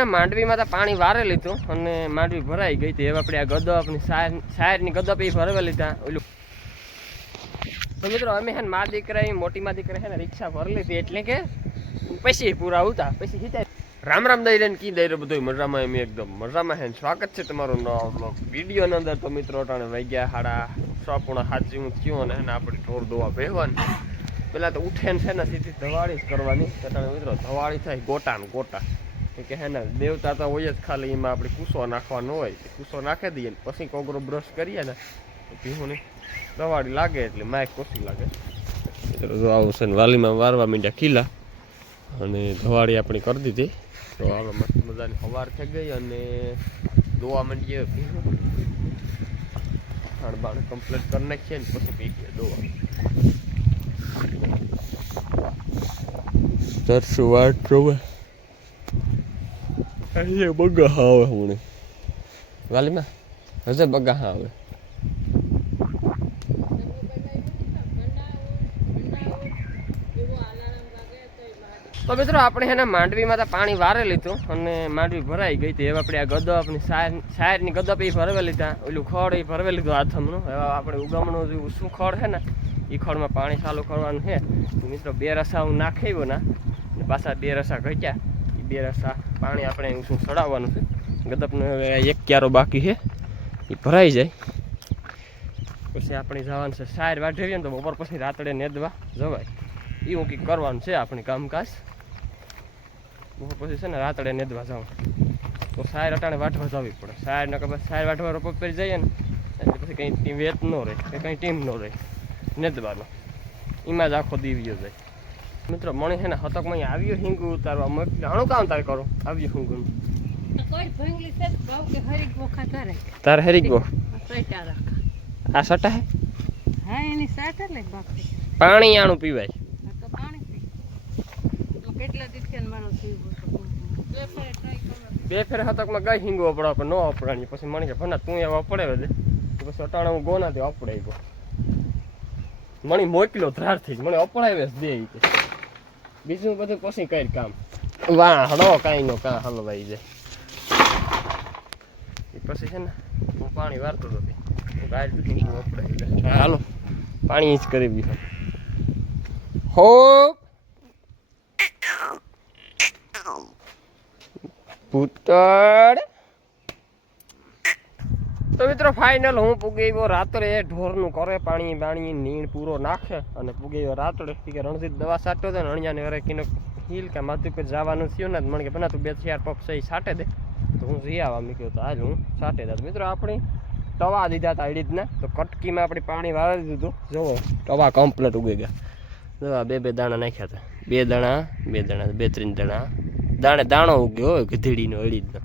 ને માંડવીમાં તો પાણી વારે લીધું અને માંડવી ભરાઈ ગઈ હતી. હવે આપણે આ ગદો આપણી શાયરની ગદો પછી ભરવા લીધા. ઓલું તો મિત્રો અમે હે ને મા દીકરા મોટી મા દીકરા હે ને રિક્ષા ભરી લીધી એટલે કે પૈસા પૂરા ઉતા પછી હિતા રામ રામ દઈ ને કી દઈ રહ્યો બધું મજામાં. એમ એકદમ મજામાં હે. સ્વાગત છે તમારું નવા બ્લોગ વિડીયોની અંદર. તો મિત્રો અટાણે વાગ્યા 6:30 હું થયો ને આપણે ઢોર દોવા બેહવાનું. પેલા તો ઉઠે ને છે ને સીધી ધવાળી જ કરવાની. અટાણે મિત્રો ધવાળી થાય ગોટા ને ગોટા કે હે ને દેવતા તો હોય જ ખાલી એમાં આપણે કૂસો નાખવાનો હોય. કૂસો નાખી દઈએ ને પછી કોગરો બ્રશ કરીએ ને તો ભીહુની ધવાળી લાગે એટલે માઇક કોસી લાગે. મિત્રો જો આવું છે ને વાલીમાં વારવા મીંડ્યા ખીલા અને ધવાળી આપણી કરી દીધી. તો આપણે મસ્ત મજાની સવાર થઈ ગઈ અને દોવા માંડીએ ભીહું ખાણ બાણ કમ્પ્લીટ કરી નાખીએ ને પછી પીએ દોવા. તરશું વાટ જોવે અહીંયા બગા આવે હું વાલીમાં હજે બગા આવે. તો મિત્રો આપણે છે ને માંડવીમાં તો પાણી વારે લીધું અને માંડવી ભરાઈ ગઈ હતી. હવે આપણે આ ગદો આપણી શાયરની ગદો પછી ભરવા લીધા. ઓલું ખડ એ ભરવા લીધું આથમનું. હવે આપણે ઉગમણું જે શું ખડ છે ને એ ખડમાં પાણી ચાલુ કરવાનું છે. મિત્રો 2 રસા હું નાખ્યો ને પાછા 2 રસા ઘટ્યા. એ 2 રસા પાણી આપણે શું ચડાવવાનું છે. ગદપનો હવે 1 ક્યારો બાકી છે એ ભરાઈ જાય પછી આપણે જવાનું છે શાયર વાઢવીએ ને તો બપોર પછી રાત્રે નેદવા જવાય. એવું કંઈક કરવાનું છે આપણે કામકાજ. બપોર પછી છે ને રાત્રે નેદવા જવું તો શાયર અટાણે વાઢવા જવી પડે. શાયરને ખબર શાયર વાઢવા રોપ કરી જઈએ ને એટલે પછી કંઈ વેત ન રહે કે કંઈ ટીમ ન રહે નેદવાનો. એમાં જ આખો દીવ્યો જાય. મિત્રો મણી છે ને હતકમાં આવ્યો હિંગુ ઉતારવા ઘણું કામ તારે કરો આવ્યું હિંગુનું તારે હરીગો આ સટા હે પાણી આણું પીવાય. બે ફેર હતકમાં ગઈ હિંગુ અપડા પણ ન અપડાણી પછી મણી કે ભના તું એવા અપડે દે પછી અટાણા હું ગોનાથી અપડાઈ ગયો. મણી મોકલ્યો ધ્રારથી જ મને અપડાવે દે બીજું બધું પછી કઈ કામ વાહ હડો કાંઈ નો કાં હલવાઈ જાય. એ પછી છે ને હું પાણી વારતો હતો હાલો પાણી જ કરી દીધું હો. પુતળ તો મિત્રો ફાઇનલ હું પૂગી ગયો રાત્રે ઢોરનું કરે પાણી બાણી નીણ પૂરો નાખે અને પૂગી ગયો રાત્રે કે રણજીત દવા છાંટ્યો હતો ને અણિયાને વરે કીનો હિલ કે માથું પર જવાનું થયું ને મને કે બના તું 2-4 પગ સહી છાંટે દે તો હું જઈ આવવા મૂક્યો તો હાલ હું છાંટે દઉં. મિત્રો આપણે તવા દીધા હતા એ રીતના તો કટકીમાં આપણે પાણી વાળી દીધું. જુઓ તવા કમ્પ્લીટ ઉગી ગયા. જવા 2 દાણા નાખ્યા હતા. 2 દાણા 2-3 દાણા દાણો ઉગ્યો હોય ગધેડીનો અડીનો.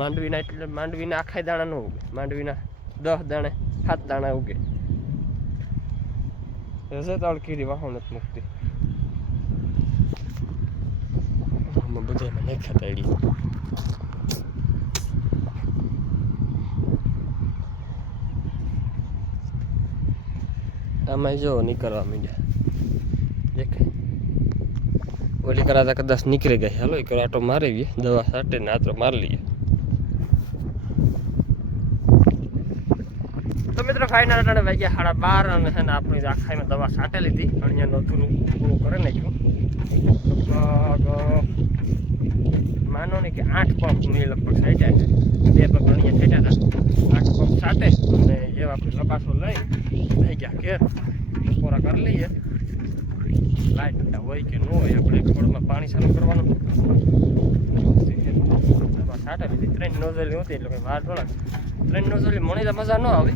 માંડવીના એટલે માંડવીના આખા દાણા ન ઉગે. માંડવીના 10 દાણે 7 દાણા ઉગે. રસે તળકીરી વાહો નથી મૂકતી બધામાં નાખ્યા હતા એડી. આમાં જો નીકળવા માંડ્યા દેખાય. ઓલી કરાતા કદાચ નીકળી ગઈ. હાલો એક આટો મારી ગઈ દવા છાંટે ને આટો મારી લઈએ. તો મિત્રો ફાઇનલ અટાણે વાગ્યા 12:30 અને છે ને આપણી આખામાં દવા છાંટે લીધી. અણિયાનું અધૂરું પૂરું કરી નાખ્યું. લગભગ માનો ને કે 8 પંપ મેં લગભગ છાંટ્યા છે. 2 પંપ અણિયા છાંટ્યા હતા. 8 પંપ છાંટે અને એવા આપણે લપાસો લઈ થઈ ગયા ઘેર પૂરા કરી લઈએ. લાઈટ હોય કે ન હોય આપણે ખોળમાં પાણી ચાલુ કરવાનું. છાંટા લીધી 3 નોઝલી હતી એટલે કંઈ વાર ન લાગે. 3 નોઝલી મણી તો મજા ન આવે.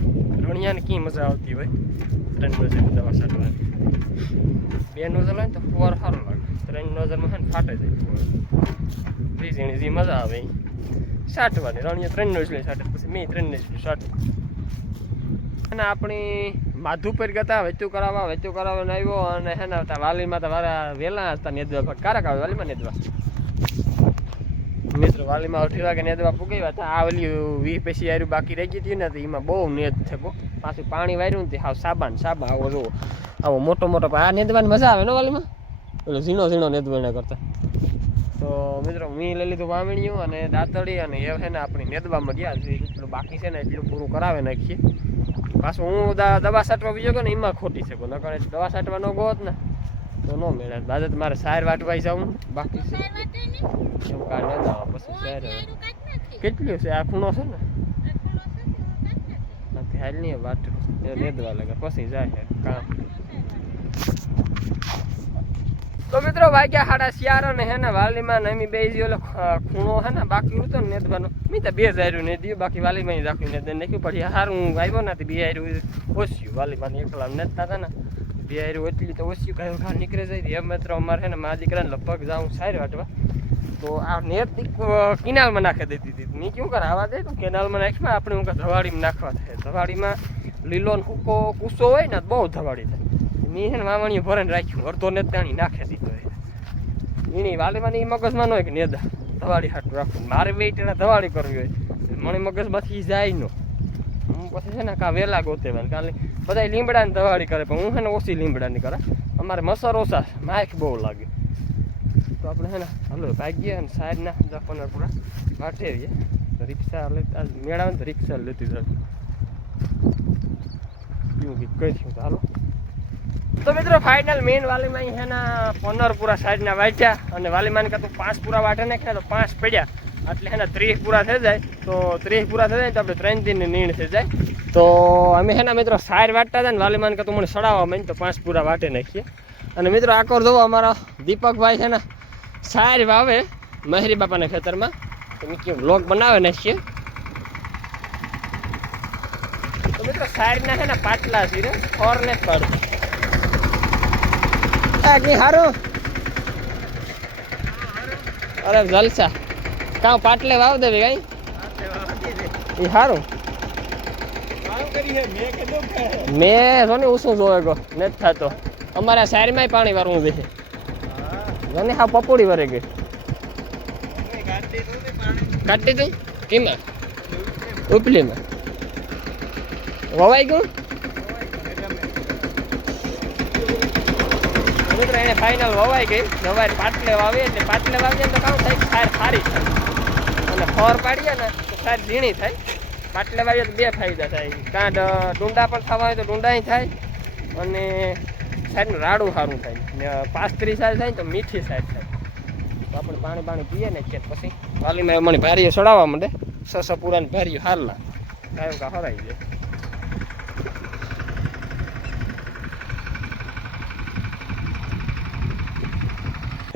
રણિયાને ક્યાં મજા આવતી હોય 3 નોઝલી દવા છાંટવાની. 2 નોઝલ હોય ને તો ફુવાર સારું લાગે. 3 નોઝલમાં છે ને ફાટે જાય ફુવાર. જે મજા આવે છાંટવાની. રણિયા 3 નોઝલી છાંટે પછી મેં 3 નોઝલી છાંટે. અને આપણી માધુપર ગયા વેચું કરાવવાને આવ્યો અને હે ને વાલીમાં તો વારા વહેલા હતા નેદવા. કારક આવે વાલીમાં નેદવા. મિત્રો વાલીમાં 8 વાગે નેદવા પૂગાવ્યા હતા. આ ઓલી 20 પછી આર્યું બાકી રહી ગઈ હતી ને તો એમાં બહુ નેદ છે. પાછું પાણી વાર્યું ને હાવ સાબા આવો જુઓ આવો મોટો આ નેદવાની મજા આવે ને વાલીમાં. ઓલો ઝીણો નેદવો એના કરતા તો મિત્રો મેં લઈ લીધું વાવણીયું અને દાંતળી અને એ છે ને આપણી નેદવામાં ગયા છે. જેટલું બાકી છે ને એટલું પૂરું કરાવે નાખીએ. પાછું હું દવા છાંટવા બીજો કે ને એમાં ખોટી શકું, નકર દવા છાંટવા ન ગોત ને તો ન મેળે. દાદા તો મારે સાર વાટવાઈ જાઉં બાકી છે એવું કાઢે ના પછી સાર કેટલું છે આ ખૂણો છે ને નથી હાલ નહીં વાટ નેદવા લાગે પછી જાય કામ. તો મિત્રો વાગ્યા 4:30 ને હે ને વાલીમાં નમી બે ઓલો ખૂણો હે ને બાકી હતો ને નેદવાનો મેં તો 2 જાર્યું ને દીધું બાકી વાલીમાં રાખ્યું ને નાખ્યું. પછી સારું આવ્યો ને 2 હાર્યું ઓછું વાલીમાં એકલા નેતતા હતા ને 2 હાર્યું એટલી તો ઓછું કાંઈ ઘા નીકળે જાય. એમ મિત્રો અમારે છે ને મારા દીકરાને લગભગ જાઉં સાર વાટવા તો આ નેત કિનાલમાં નાખી દેતી હતી. મેં કેવું કરે આવા દે તો કેનાલમાં નાખીમાં આપણે હું ધવાડીમાં નાખવા થાય. ધવાડીમાં લીલો ને સૂકો કૂસો હોય ને બહુ ધવાડી થાય. મેં છે ને વાવણીઓ ભરીને રાખ્યું અડધો નેત તાણી નાખી દીધો. એની વાલીમાં એ મગજમાં ન હોય કે નેદા ધવાડી હાટું રાખવું. મારે વેઇટ એને ધવાડી કરવી હોય મને મગજમાંથી જાય ન. હું પછી છે ને કાં વહેલા ગોતેવા કાલે બધા લીમડાની ધવાડી કરે પણ હું છે ને ઓછી લીમડાની કરે. અમારે મસર ઓછા માખ બહુ લાગે તો આપણે છે ને હલો ભાગીએ અને સાઈડના 10-15 પૂરા વાટેવીએ. રિક્ષા લેતા મેળાવે ને તો રિક્ષા લેતી જાય એવું કંઈક કરીશું તો હાલો. તો મિત્રો ફાઇનલ મેઇન વાલીમાં છે ને 15 પૂરા સાઈડના વાટ્યા અને વાલીમાં કાં તો 5 પૂરા વાટે નાખ્યા તો 5 પડ્યા એટલે છે ને 30 પૂરા થઈ જાય. તો 30 પૂરા થઈ જાય તો આપણે 3 દિનની નીણ થઈ જાય. તો અમે છે ને મિત્રો સાર વાટતા હતા ને વાલીમાં કાં તો મને સડાવવા માંડ તો 5 પૂરા વાટે નાખીએ. અને મિત્રો આકોર જોવો અમારા દીપકભાઈ છે ને સાર વાવે મહેરી બાપાના ખેતરમાં તો મેં કેવું વ્લોગ બનાવે નાખીએ. તો મિત્રો સારના છે ને પાટલા છે ખોર ને પડ હારું અરે જલસા કાં પાટલે વાવ દેવી કઈ એ સારું મેં જો ને ઉશું જોવે ગો નથી થતો. અમારા શાયરીમાં પાણી વારવું છે જોને હા પપોડી વરે ગઈ કાઢી તું કેમાં ઉપલીમાં વવાઈ ગયું. મિત્રો એને ફાઇનલ વવાઈ ગઈ. સવારે પાટલે વાવીએ એટલે પાટલે વાવીએ તો કામ થાય સાર સારી થાય અને ફોર પાડીએ ને તો સાર ઝીણી થાય. પાટલે વાવીએ તો 2 ફાયદા થાય. કાં ડુંડા પણ થવા હોય તો ડુંડાય થાય અને સારનું રાડું સારું થાય ને 5-3 સાર થાય ને તો મીઠી સાર થાય. તો આપણે પાણી પીએ ને કે પછી વાલીમાં મને ભારીઓ ચડાવવા માંડે 6 પૂરાની ભારીઓ હાલના ગાયો કા હરાઈ જાય.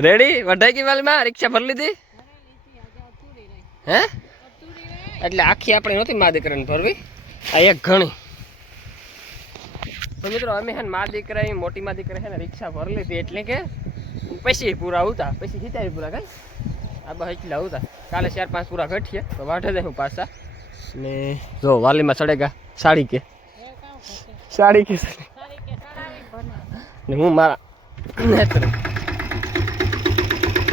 રેડી વઢાઈ ગઈ વાલીમાં રિક્ષા ભરી લીધી હે એટલે આખી આપણે નહોતી મા દીકરાને ભરવી આ એક ઘણી. તો મિત્રો અમે છે ને મા દીકરા મોટી મા દીકરા છે ને રિક્ષા ભરી લીધી એટલે કે પછી પૂરા આવતા પછી 70 પૂરા કઈ આ બસ એટલા આવતા. કાલે 4-5 પૂરા ઘટીએ તો વાઢે જાય હું પાછા ને જો વાલીમાં ચડેગા સાડી કે ને હું મારા નેત્ર